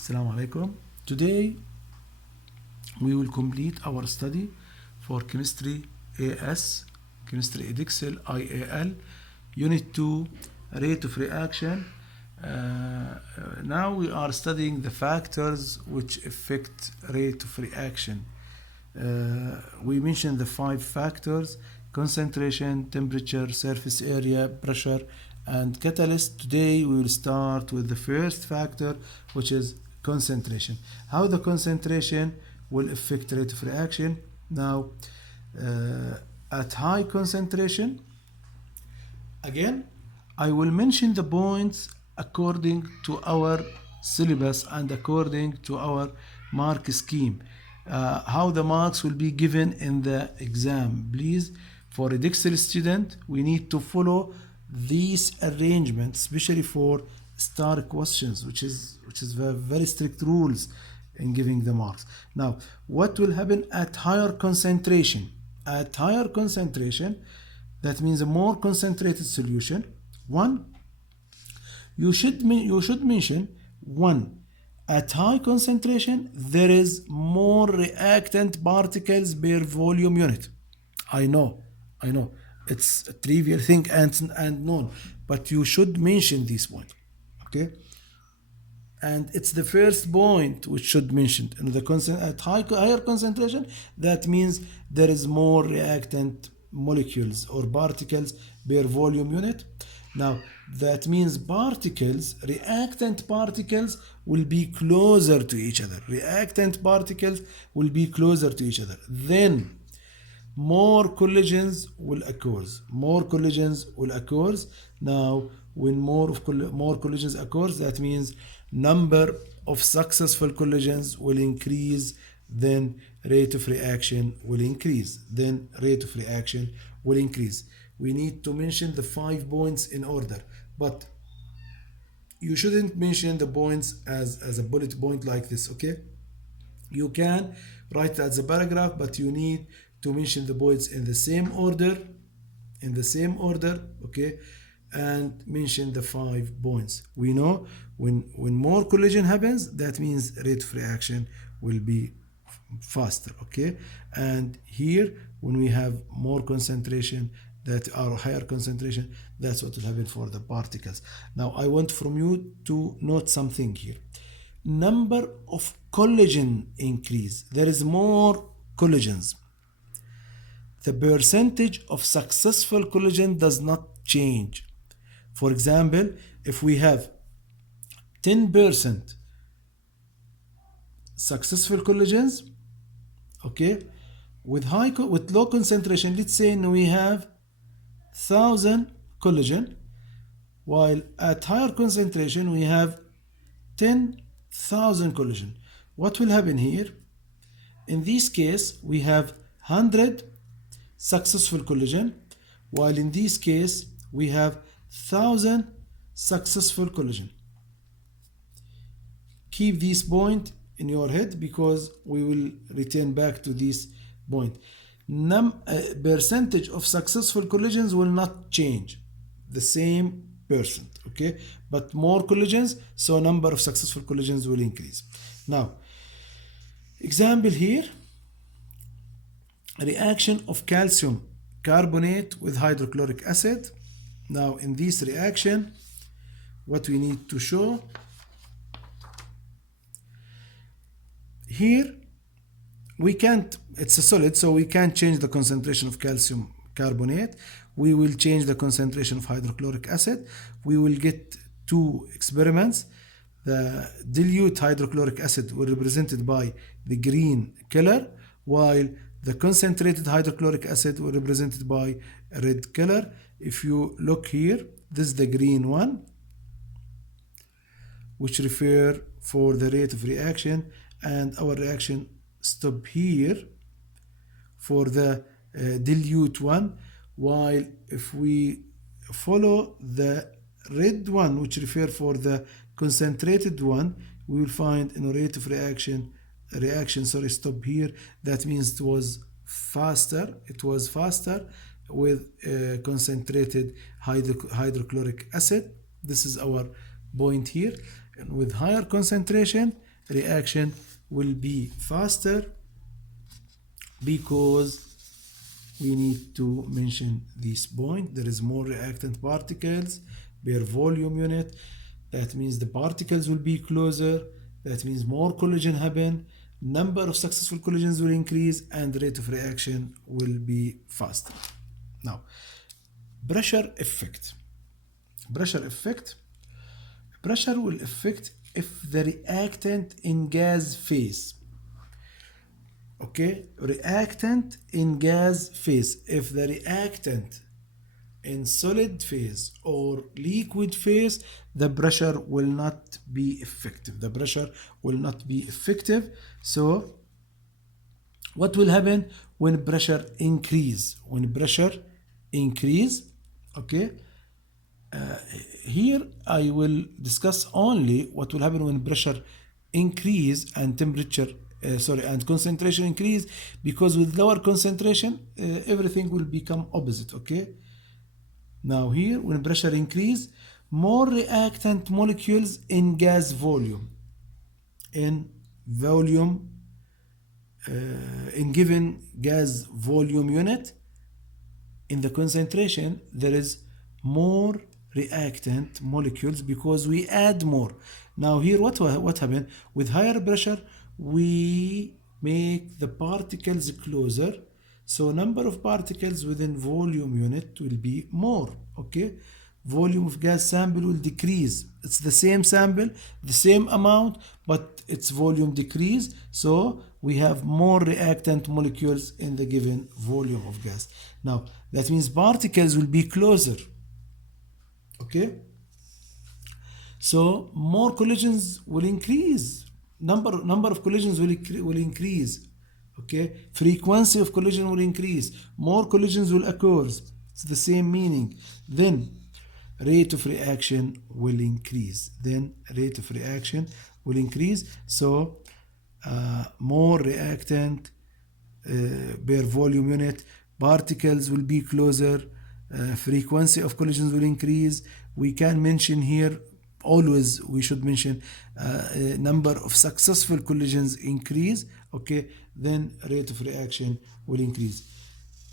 Assalamu alaikum. Today we will complete our study for chemistry AS, chemistry edixel IAL, unit 2, rate of reaction. Now we are studying the factors which affect rate of reaction. We mentioned the 5 factors: concentration, temperature, surface area, pressure, and catalyst. Today we will start with the first factor, which is concentration. How the concentration will affect rate of reaction. Now, at high concentration, again, I will mention the points according to our syllabus and according to our mark scheme. How the marks will be given in the exam. Please, for a Dixel student, we need to follow these arrangements, especially for star questions, which is very strict rules in giving the marks. Now, what will happen at higher concentration? At higher concentration, that means a more concentrated solution. You should mention at high concentration there is more reactant particles per volume unit. I know it's a trivial thing and known, but you should mention this point, okay? And it's the first point which should mention at higher concentration. That means there is more reactant molecules or particles per volume unit. Now that means reactant particles will be closer to each other. Reactant particles will be closer to each other. Then more collisions will occur. Now when more collisions occurs, that means number of successful collisions will increase, then rate of reaction will increase. We need to mention the 5 points in order, but you shouldn't mention the points as a bullet point like this, okay? You can write it as a paragraph, but you need to mention the points in the same order, okay? And mention the 5 points. We know when more collision happens, that means rate of reaction will be faster, okay? And here, when we have more concentration, that are higher concentration, that's what will happen for the particles. Now I want from you to note something here. Number of collision increase. There is more collisions. The percentage of successful collision does not change. For example, if we have 10% successful collisions, okay, with low concentration, let's say we have 1,000 collision, while at higher concentration we have 10,000 collision. What will happen here? In this case, we have 100 successful collision, while in this case we have 1,000 successful collision. Keep this point in your head because we will return back to this point. Percentage of successful collisions will not change, the same percent, okay? But more collisions, so number of successful collisions will increase. Now, example here, reaction of calcium carbonate with hydrochloric acid. Now in this reaction, what we need to show here, it's a solid, so we can't change the concentration of calcium carbonate. We will change the concentration of hydrochloric acid. We will get 2 experiments. The dilute hydrochloric acid will be represented by the green color, while the concentrated hydrochloric acid will be represented by a red color. If you look here, this is the green one, which refer for the rate of reaction, and our reaction stop here for the dilute one, while if we follow the red one, which refer for the concentrated one, we will find in a rate of reaction stop here. That means it was faster with concentrated hydrochloric acid. This is our point here. And with higher concentration, reaction will be faster, because we need to mention this point. There is more reactant particles per volume unit. That means the particles will be closer. That means more collision happen. Number of successful collisions will increase and the rate of reaction will be faster. Now, pressure effect. Pressure effect. Pressure will affect if the reactant in gas phase. Okay, reactant in gas phase. If the reactant in solid phase or liquid phase, the pressure will not be effective. The pressure will not be effective. So what will happen when pressure increase? When pressure increase, okay, here I will discuss only what will happen when pressure increase and temperature and concentration increase, because with lower concentration everything will become opposite. Okay, now here when pressure increase, more reactant molecules in gas volume, in given gas volume unit, in the concentration there is more reactant molecules because we add more. Now here what happened? With higher pressure we make the particles closer, so number of particles within volume unit will be more. Okay, volume of gas sample will decrease. It's the same sample, the same amount, but its volume decrease, so we have more reactant molecules in the given volume of gas. Now that means particles will be closer. Okay, so more collisions will increase, number of collisions will increase. Okay, frequency of collision will increase, more collisions will occur. It's the same meaning. Then rate of reaction will increase. So more reactant per volume unit, particles will be closer, frequency of collisions will increase. We can mention here, always we should mention number of successful collisions increase. Okay, then rate of reaction will increase.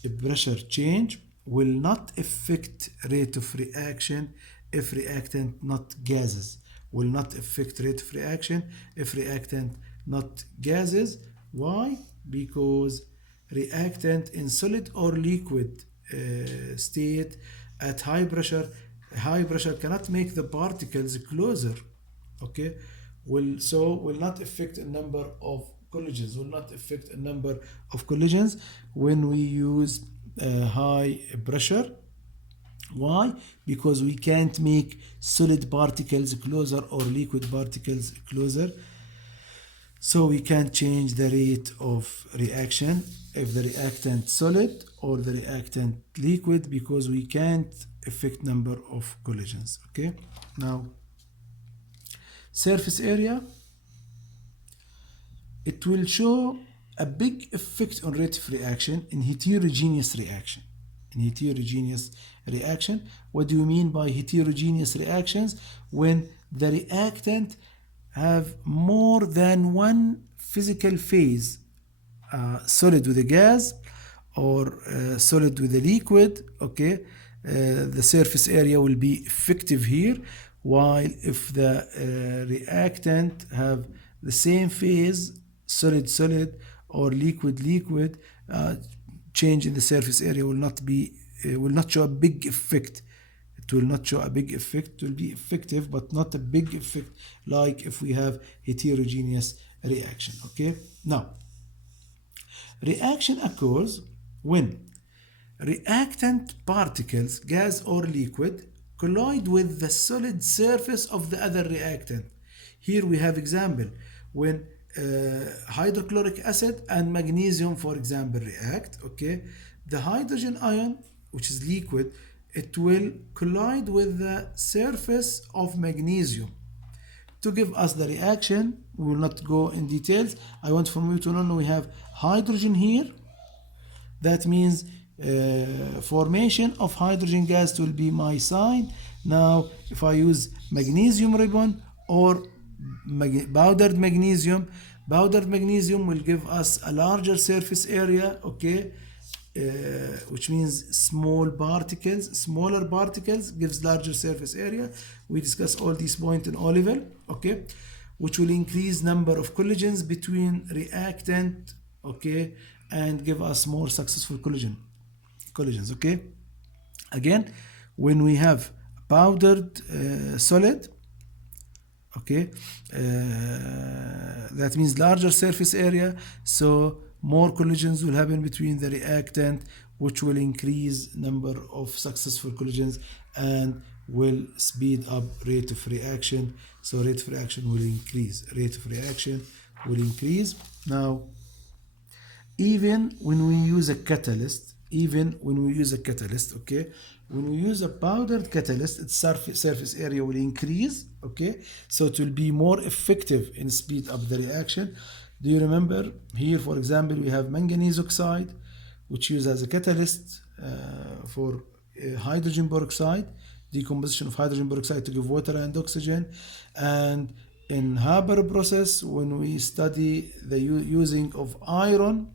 A pressure change will not affect rate of reaction if reactant not gases. Will not affect rate of reaction if reactant not gases. Why? Because reactant in solid or liquid state at high pressure cannot make the particles closer. Okay, will not affect a number of collisions. When we use high pressure. Why? Because we can't make solid particles closer or liquid particles closer, so we can't change the rate of reaction if the reactant solid or the reactant liquid, because we can't affect number of collisions. Okay, now surface area, it will show a big effect on rate of reaction in heterogeneous reaction. What do you mean by heterogeneous reactions? When the reactant have more than one physical phase, solid with a gas or solid with a liquid. Okay, the surface area will be effective here, while if the reactant have the same phase, solid or liquid, change in the surface area will not show a big effect. It will not show a big effect. It will be effective but not a big effect like if we have heterogeneous reaction. Okay, now reaction occurs when reactant particles, gas or liquid, collide with the solid surface of the other reactant. Here we have example when hydrochloric acid and magnesium, for example, react. Okay, the hydrogen ion, which is liquid, it will collide with the surface of magnesium to give us the reaction. We will not go in details. I want from you to know we have hydrogen here. That means formation of hydrogen gas will be my sign. Now if I use magnesium ribbon or powdered magnesium. Powdered magnesium will give us a larger surface area, okay, which means smaller particles gives larger surface area. We discuss all these points in O level, okay, which will increase number of collisions between reactant, okay, and give us more successful collisions, okay. Again, when we have powdered solid, okay, that means larger surface area, so more collisions will happen between the reactant, which will increase number of successful collisions and will speed up rate of reaction. So rate of reaction will increase. Now, even when we use a catalyst, okay, when we use a powdered catalyst, its surface area will increase, okay, so it will be more effective in speed up the reaction. Do you remember here, for example, we have manganese oxide, which used as a catalyst for hydrogen peroxide, decomposition of hydrogen peroxide to give water and oxygen. And in Haber process, when we study the using of iron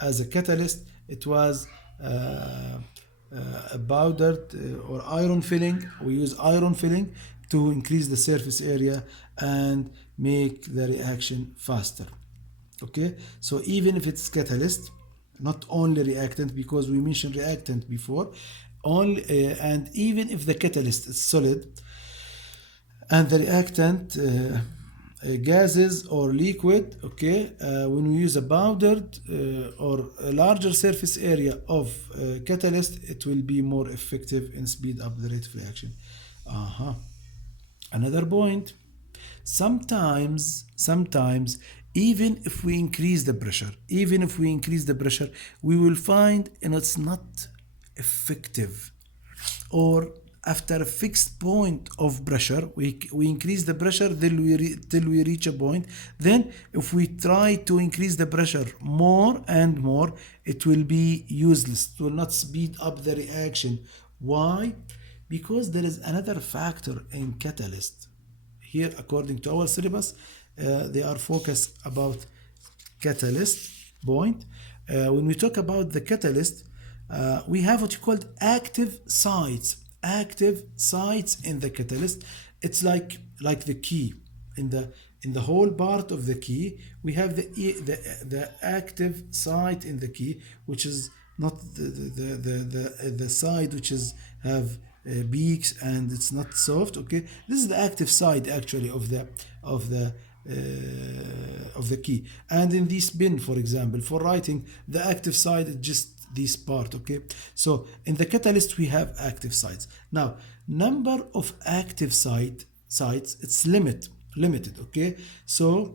as a catalyst, it was a powdered or iron filling. We use iron filling to increase the surface area and make the reaction faster. Okay, so even if it's catalyst, not only reactant, because we mentioned reactant before, only and even if the catalyst is solid and the reactant gases or liquid, okay, when we use a powdered or a larger surface area of catalyst, it will be more effective in speed up the rate of reaction. Another point, sometimes even if we increase the pressure, we will find it's not effective, or after a fixed point of pressure, we increase the pressure till we reach a point. Then if we try to increase the pressure more and more, it will be useless. It will not speed up the reaction. Why? Because there is another factor in catalyst. Here, according to our syllabus, they are focused about catalyst point. When we talk about the catalyst, we have what you call active sites. Active sites in the catalyst. It's like the key. In the whole part of the key, we have the active site in the key, which is not the side which is have beaks and it's not soft. Okay, this is the active side actually of the key. And in this bin, for example, for writing, the active side is just this part. Okay, so in the catalyst we have active sites. Now, number of active sites, it's limited. Okay, so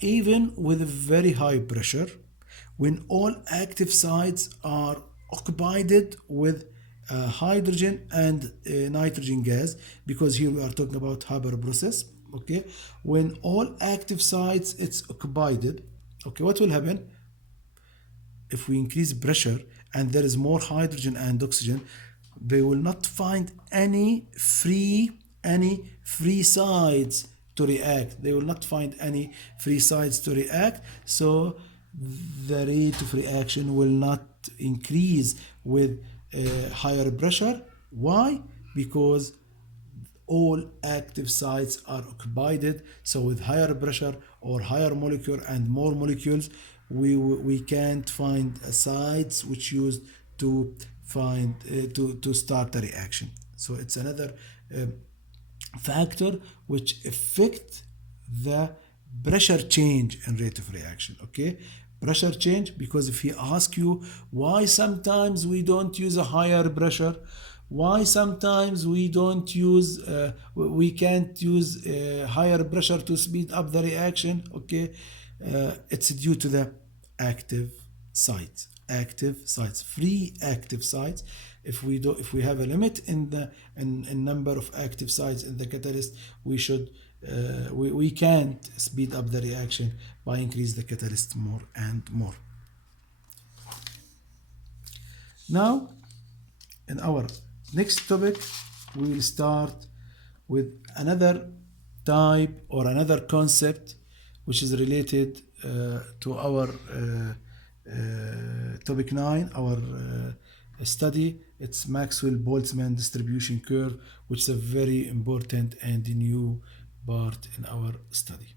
even with a very high pressure, when all active sites are occupied with hydrogen and nitrogen gas, because here we are talking about Haber process. Okay, when all active sites it's occupied, okay, what will happen? If we increase pressure and there is more hydrogen and oxygen, they will not find any free sides to react. So the rate of reaction will not increase with higher pressure. Why? Because all active sites are occupied. So with higher pressure or higher molecule and more molecules, we can't find sites which used to find to start the reaction. So it's another factor which affect the pressure change and rate of reaction. Okay, pressure change, because if he asks you why sometimes we don't use a higher pressure, why sometimes we can't use higher pressure to speed up the reaction, okay, it's due to the active sites, free active sites. If we have a limit in the number of active sites in the catalyst, we can't speed up the reaction by increase the catalyst more and more. Now, in our next topic, we will start with another type or another concept which is related to our topic 9, our study. It's Maxwell-Boltzmann distribution curve, which is a very important and new part in our study.